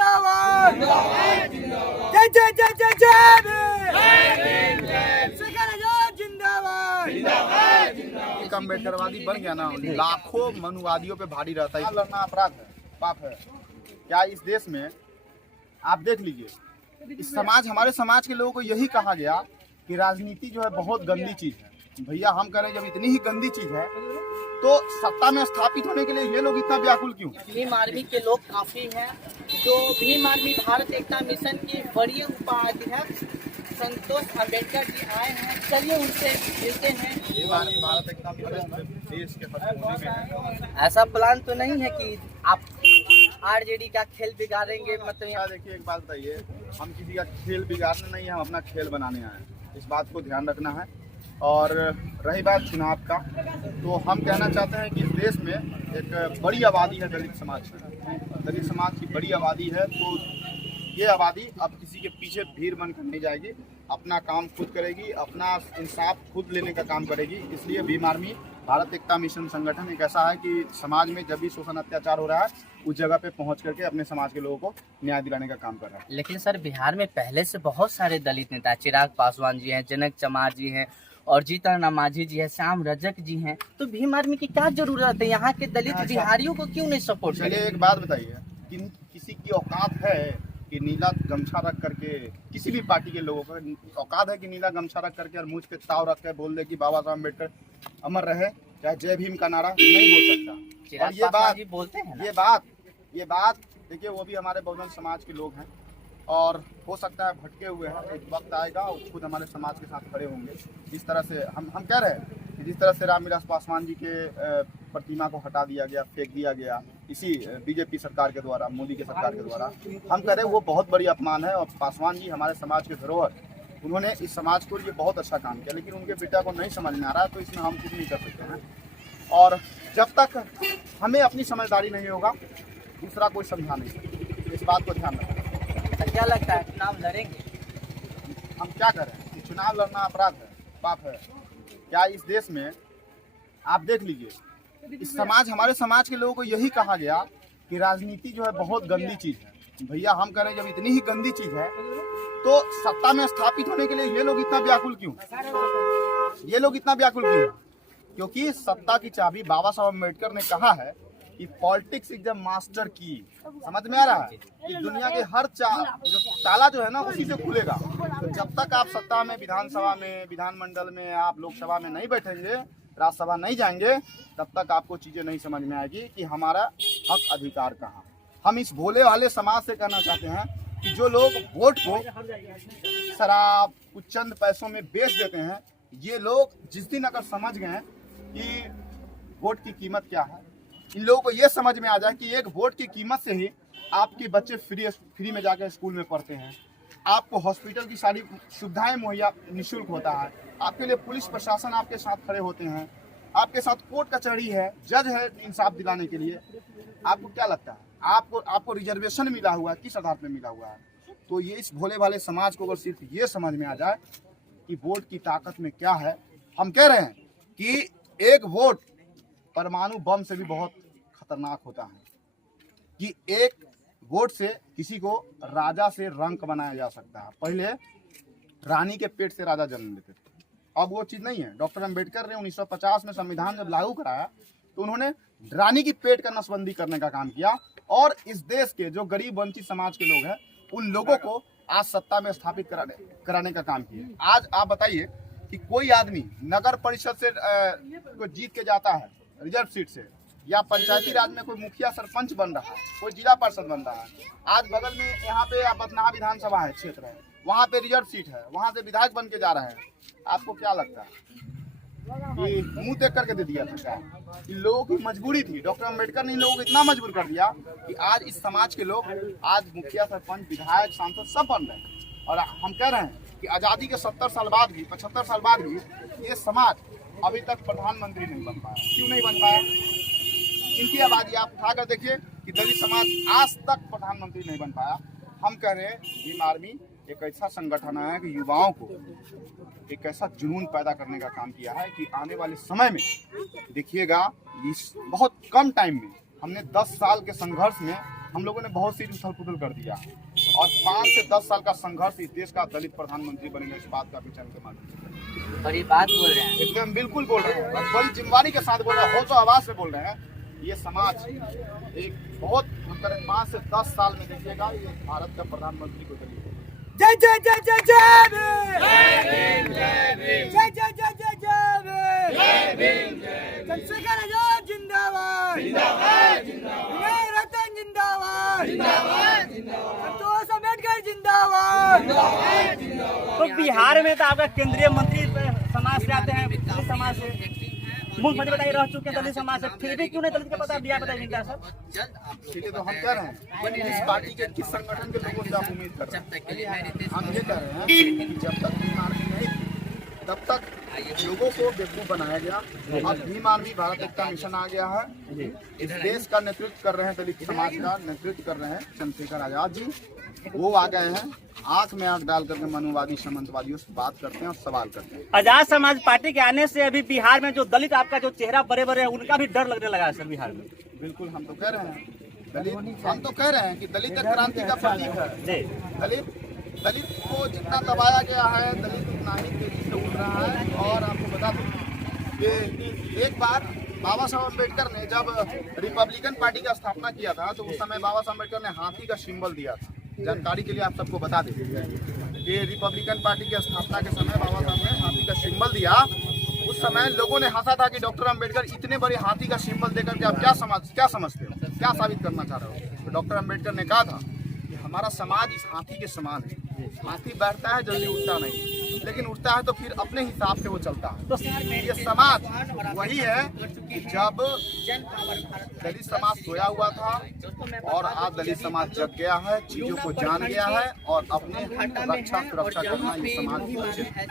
जिंदाबाद जय जय जय जय जय भीम जिंदाबाद। अम्बेडकरवादी बन गया ना, लाखों मनुवादियों पे भारी रहता है। लड़ना अपराध है, पाप है। क्या इस देश में आप देख लीजिए, इस समाज, हमारे समाज के लोगों को यही कहा गया कि राजनीति जो है बहुत गंदी चीज है। भैया हम कह रहे हैं, जब इतनी ही गंदी चीज है तो सत्ता में स्थापित होने के लिए ये लोग इतना व्याकुल क्यों? भीम आर्मी के लोग काफी हैं। जो भीम आर्मी भारत एकता मिशन के वरीय उपाध्यक्ष संतोष अम्बेडकर जी आए हैं, चलिए उनसे मिलते हैं। भीम आर्मी भारत एकता मिशन देश के पश्चिमी में है। ऐसा प्लान तो नहीं है कि आप आरजेडी का खेल बिगाड़ेंगे? मतलब देखिए, एक बात बताइए, हम किसी का खेल बिगाड़ने नहीं है, हम अपना खेल बनाने आए हैं। इस बात को ध्यान रखना है। और रही बात चुनाव का, तो हम कहना चाहते हैं कि इस देश में एक बड़ी आबादी है दलित समाज की। दलित समाज की बड़ी आबादी है, तो ये आबादी अब किसी के पीछे भीड़ बनकर नहीं जाएगी, अपना काम खुद करेगी, अपना इंसाफ खुद लेने का काम करेगी। इसलिए भीम आर्मी भारत एकता मिशन संगठन एक ऐसा है कि समाज में जब भी शोषण अत्याचार हो रहा है, उस जगह पे पहुंच करके अपने समाज के लोगों को न्याय दिलाने का काम कर रहा है। लेकिन सर, बिहार में पहले से बहुत सारे दलित नेता, चिराग पासवान जी हैं, जनक चमार जी हैं और जीतन राम मांझी जी है, श्याम रजक जी हैं, तो भीम आर्मी की क्या जरूरत है? यहाँ के दलित बिहारियों को क्यों नहीं सपोर्ट करें? चलिए एक बात बताइए, किसी की औकात है कि नीला गमछा रख करके, किसी भी पार्टी के लोगों को औकात है कि नीला गमछा रख करके और मुझ पे ताव रख कर बोल दे कि बाबा साहब अम्बेडकर अमर रहे, चाहे जय भीम का नारा नहीं बोल सकता? और ये बोलते हैं ये बात देखिए, वो भी हमारे बहुजन समाज के लोग हैं और हो सकता है भटके हुए हैं। एक वक्त आएगा वो खुद हमारे समाज के साथ खड़े होंगे। जिस तरह से हम कह रहे हैं कि जिस तरह से रामविलास पासवान जी के प्रतिमा को हटा दिया गया, फेंक दिया गया इसी बीजेपी सरकार के द्वारा, मोदी के सरकार के द्वारा, हम कह रहे हैं वो बहुत बड़ी अपमान है। और पासवान जी हमारे समाज के धरोहर, उन्होंने इस समाज को लिए बहुत अच्छा काम किया, लेकिन उनके बेटा को नहीं समझ में आ रहा है, तो इसमें हम कुछ नहीं कर सकते हैं। और जब तक हमें अपनी समझदारी नहीं होगा, दूसरा कोई समझा नहीं सकता। इस बात को ध्यान रखें। क्या लगता है, चुनाव लड़ेंगे? हम क्या करें कि चुनाव लड़ना अपराध है, पाप है। क्या इस देश में आप देख लीजिए, इस समाज, हमारे समाज के लोगों को यही कहा गया कि राजनीति जो है बहुत गंदी चीज है। भैया हम कह रहे हैं, जब इतनी ही गंदी चीज है तो सत्ता में स्थापित होने के लिए ये लोग इतना व्याकुल क्यों? क्योंकि सत्ता की चाबी बाबा साहब अम्बेडकर ने कहा है कि पॉलिटिक्स इज द मास्टर की। समझ में आ रहा है कि दुनिया के हर जो ताला जो है ना, उसी से खुलेगा। तो जब तक आप सत्ता में, विधानसभा में, विधानमंडल में, आप लोकसभा में नहीं बैठेंगे, राज्यसभा नहीं जाएंगे, तब तक आपको चीजें नहीं समझ में आएगी कि हमारा हक अधिकार कहाँ। हम इस भोले वाले समाज से कहना चाहते हैं कि जो लोग वोट को शराब, कुछ चंद पैसों में बेच देते हैं, ये लोग जिस दिन अगर समझ गए कि वोट की कीमत क्या है, इन लोगों को ये समझ में आ जाए कि एक वोट की कीमत से ही आपके बच्चे फ्री में जाकर स्कूल में पढ़ते हैं, आपको हॉस्पिटल की सारी सुविधाएं मुहैया निःशुल्क होता है, आपके लिए पुलिस प्रशासन आपके साथ खड़े होते हैं, आपके साथ कोर्ट कचहरी है, जज है इंसाफ दिलाने के लिए। आपको क्या लगता है, आपको रिजर्वेशन मिला हुआ है, किस आधार पर मिला हुआ है? तो ये इस भोले भाले समाज को अगर सिर्फ ये समझ में आ जाए कि वोट की ताकत में क्या है। हम कह रहे हैं कि एक वोट परमाणु बम से भी बहुत खतरनाक होता है, कि एक वोट से किसी को राजा से रंक बनाया जा सकता है। पहले रानी के पेट से राजा जन्म लेते थे, अब वो चीज नहीं है। डॉक्टर अंबेडकर ने 1950 में संविधान जब लागू कराया तो उन्होंने रानी की पेट का नसबंदी करने का काम किया और इस देश के जो गरीब वंचित समाज के लोग हैं, उन लोगों को आज सत्ता में स्थापित कराने का काम किया। आज आप बताइए कि कोई आदमी नगर परिषद से को जीत के जाता है रिजर्व सीट से, या पंचायती राज में कोई मुखिया सरपंच बन रहा है, कोई जिला पार्षद बन रहा है। आज बगल में यहाँ पे बथनाहा विधानसभा है, क्षेत्र है, वहाँ पे रिजर्व सीट है, वहाँ से विधायक बन के जा रहे हैं। आपको क्या लगता है कि मुंह देख करके दे दिया था? इन लोगों की मजबूरी थी। डॉक्टर अम्बेडकर ने इन लोगों को इतना मजबूर कर दिया कि आज इस समाज के लोग आज मुखिया, सरपंच, विधायक, सांसद सब बन रहे हैं। और हम कह रहे हैं कि आज़ादी के 70 साल बाद भी, 75 साल बाद भी ये समाज अभी तक प्रधानमंत्री नहीं बन पाया। क्यों नहीं बन पाया? इनकी आबादी आप उठाकर देखिए कि दलित समाज आज तक प्रधानमंत्री नहीं बन पाया। हम कह रहे हैं भीम आर्मी एक ऐसा संगठन है कि युवाओं को एक ऐसा जुनून पैदा करने का काम किया है कि आने वाले समय में देखिएगा, इस बहुत कम टाइम में हमने 10 साल के संघर्ष में हम लोगों ने बहुत सी उथल पुथल कर दिया और 5 से 10 साल का संघर्ष इस देश का दलित प्रधानमंत्री बनेगा, इस बात का भी चैनल के माध्यम से बड़ी बात बोल रहे हैं। एकदम बिल्कुल बोल रहे हैं, बड़ी जिम्मेदारी के साथ बोल रहे हैं, होशो आवाज से बोल रहे हैं। ये समाज एक बहुत 5 से 10 साल में देखिएगा ये भारत का प्रधानमंत्री को दलित जय जय जय जय जय भीम, जय जय जय जय जय भीम, चंद्रशेखर आजाद जिंदाबाद, विनय रतन जिंदाबाद, संतोष अम्बेडकर जिंदाबाद। तो बिहार में तो आपका केंद्रीय मंत्री समाज से आते हैं, दलित समाज से, मुख्यमंत्री बताइए रह चुके दलित समाज से, फिर भी क्यों नहीं दलित का पता बिहार बताइए क्या सर? इसलिए तो हम कह रहे हैं इस पार्टी के किस संगठन के लोगों से आप उम्मीद कर रहे हैं? हम ये कह रहे हैं कि जब तक भीम आर्मी नहीं थी, तब तक लोगों को बेवकूफ बनाया गया। अब भीम आर्मी भारत एकता मिशन आ गया है। इस देश का नेतृत्व कर रहे हैं, दलित समाज का नेतृत्व कर रहे हैं चंद्रशेखर आजाद जी। वो आ गए हैं, आंख में आंख डाल करके मनुवादी सामंतवादियों से बात करते हैं और सवाल करते हैं। आजाद समाज पार्टी के आने से अभी बिहार में जो दलित आपका जो चेहरा बड़े बड़े है उनका भी डर लगने लगा है सर बिहार में। बिल्कुल, हम तो कह रहे हैं हम तो कह रहे हैं कि दलित एक क्रांति का प्रतीक है। दलित को जितना दबाया गया है, दलित उतना ही तेजी से उठ रहा है। और आपको बता दूं कि एक बार बाबा साहब अम्बेडकर ने जब रिपब्लिकन पार्टी का स्थापना किया था, तो उस समय बाबा साहब अम्बेडकर ने हाथी का सिंबल दिया था। जानकारी के लिए आप सबको बता दें कि रिपब्लिकन पार्टी की स्थापना के समय बाबा साहब ने हाथी का सिंबल दिया। उस समय लोगों ने हंसा था कि डॉक्टर अम्बेडकर इतने बड़े हाथी का सिंबल देकर के आप क्या समझते हो, क्या साबित करना चाह रहे हो? तो डॉक्टर अम्बेडकर ने कहा था कि हमारा समाज इस हाथी के समान है। हाथी बैठता है, जल्दी उठता नहीं, लेकिन उठता है तो फिर अपने हिसाब से वो चलता है। तो ये समाज वही है कि जब दलित समाज सोया हुआ था और आज दलित समाज जग गया है, चीजों को जान गया है और अपने रक्षा सुरक्षा करना इस समाज की उचित है।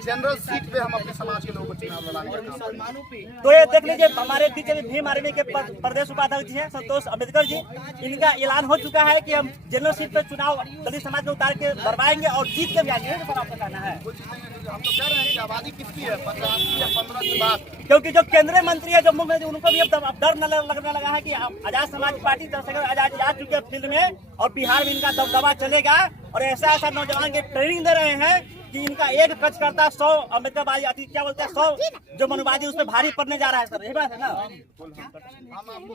जनरल सीट पे हम अपने समाज के लोगों को चुनाव लड़ाने का काम करते हैं। तो ये देख लीजिए हमारे बीच में भीम आर्मी के प्रदेश उपाध्यक्ष जी हैं संतोष अम्बेडकर जी, इनका ऐलान हो चुका है कि हम जनरल सीट पे चुनाव दलित समाज में उतार के लड़वाएंगे और जीत के भी आएंगे। सर आपका कहना है? हम तो कह रहे हैं कि आबादी किसकी है, 50 या 15 की बात। क्योंकि जो केंद्रीय मंत्री है, जो मुख्यमंत्री, उनको भी अब डर लगने लगा है कि आजाद समाज पार्टी चंद्रशेखर आजाद जा चुके हैं फील्ड में और बिहार में इनका दबदबा चलेगा। और ऐसा नौजवान के ट्रेनिंग दे रहे हैं कि इनका एक कच करता 100 अम्बेडकरवादी क्या बोलते हैं 100 जो मनुवादी उसमें भारी पड़ने जा रहा है। सर यही बात है ना? हम आपको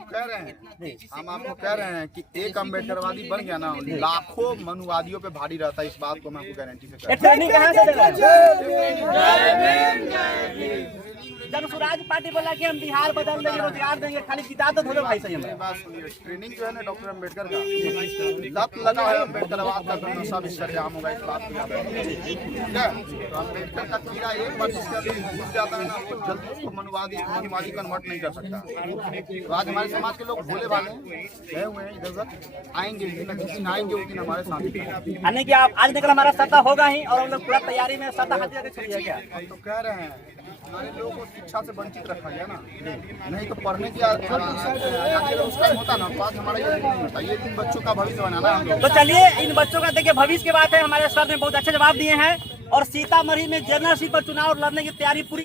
कह रहे हैं कि एक अम्बेडकरवादी बन गया ना, लाखों मनुवादियों पे भारी रहता है। इस बात को मैं आपको गारंटी से कह रहा हूं। ट्रेनिंग कहाँ से दे रहे हैं? जब स्वराज पार्टी बोला कि हम बिहार बदल देंगे, रोजगार देंगे, खाली किताब तो थोड़े भाई सही है। बात सुनिए, ट्रेनिंग जो है ना डॉक्टर अम्बेडकर का लत लगा है अम्बेडकरवाद का, तो नशा भी सरेआम होगा, इस बात को याद रखिए। ठीक है, तो अम्बेडकर का कीड़ा एक बार जिसके अंदर घुस जाता है ना, वो जल्दी उसको मनुवादी कन्वर्ट नहीं कर सकता। तो आज हमारे समाज के लोग भोले भाले गए हुए हैं, इधर आएंगे, जिस दिन आएंगे उस दिन हमारे साथ यानी कि आप आज निकल हमारा सत्ता होगा ही और हम लोग पूरा तैयारी में सत्ता हाथ लेके चलिए क्या? हम तो कह रहे हैं हमारे लोगों को शिक्षा से वंचित रखा गया ना, नहीं तो पढ़ने की उसका होता ना, बात हमारा ये नहीं होता। ये इन बच्चों का भविष्य बनाना है हम लोग। तो चलिए इन बच्चों का देखिए भविष्य की बात है, हमारे सर ने बहुत अच्छे जवाब दिए हैं और सीतामढ़ी में जनरल सीट पर चुनाव लड़ने की तैयारी पूरी